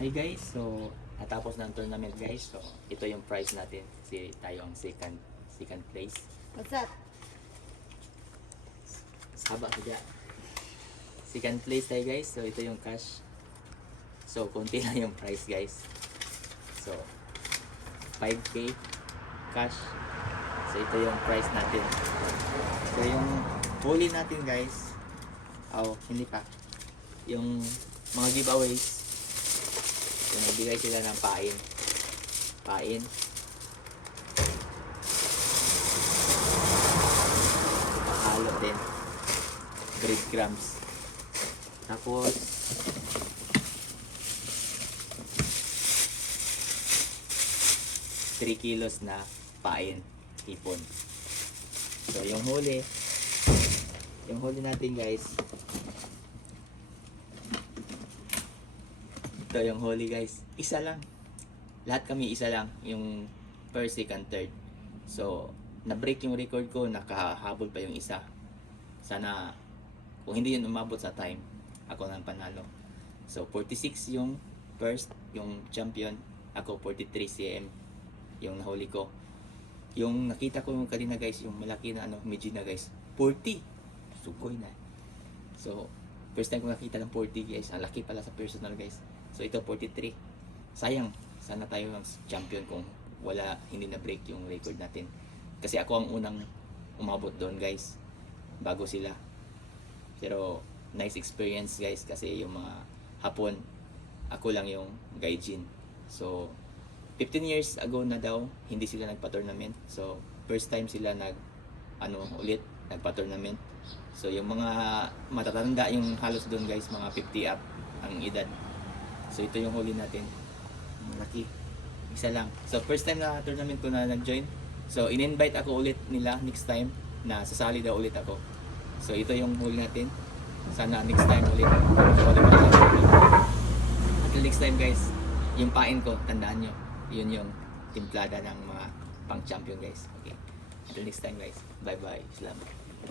Hi guys, so natapos na ang tournament guys. So ito yung prize natin. Tayo ang second place. What's that? Saba kaya. Second place tayo guys. So ito yung cash. So konti lang yung prize guys. So 5k cash. So ito yung prize natin. So yung huli natin guys. Hindi pa. Yung mga giveaways. Yung nagbigay sila ng pain. Halo din. Breadcrumbs. Tapos ₱3 kilos na pain. Hipon. So yung huli natin guys. Ito yung huli guys. Isa lang. Lahat kami isa lang. Yung first, second, third. So, na-break yung record ko. Nakahabol pa yung isa. Sana, kung hindi yun umabot sa time, ako nang panalo. So, 46 yung first, yung champion. Ako 43 cm yung nahuli ko. Yung nakita ko yung kanina guys, yung malaki na medyo na guys, 40. Sugoy na. So, first time ko nakita ng 40 guys. Ang laki pala sa personal guys. So ito 43. Sayang, sana tayo ang champion kung hindi na break yung record natin. Kasi ako ang unang umabot doon guys, bago sila. Pero nice experience guys, kasi yung mga hapon, ako lang yung gaijin. So 15 years ago na daw, hindi sila nagpa-tournament. So first time sila nagpa-tournament. So yung mga matatanda yung halos doon guys, mga 50 up ang edad. So ito yung huli natin. Malaki. Isa lang. So first time na tournament ko na nag-join. So in-invite ako ulit nila next time na sasali daw ulit ako. So ito yung huli natin. Sana next time ulit. So until next time guys, yung pain ko, tandaan nyo. Yun yung timplada ng mga pang-champion guys. Okay. Until next time guys. Bye bye. Salamat.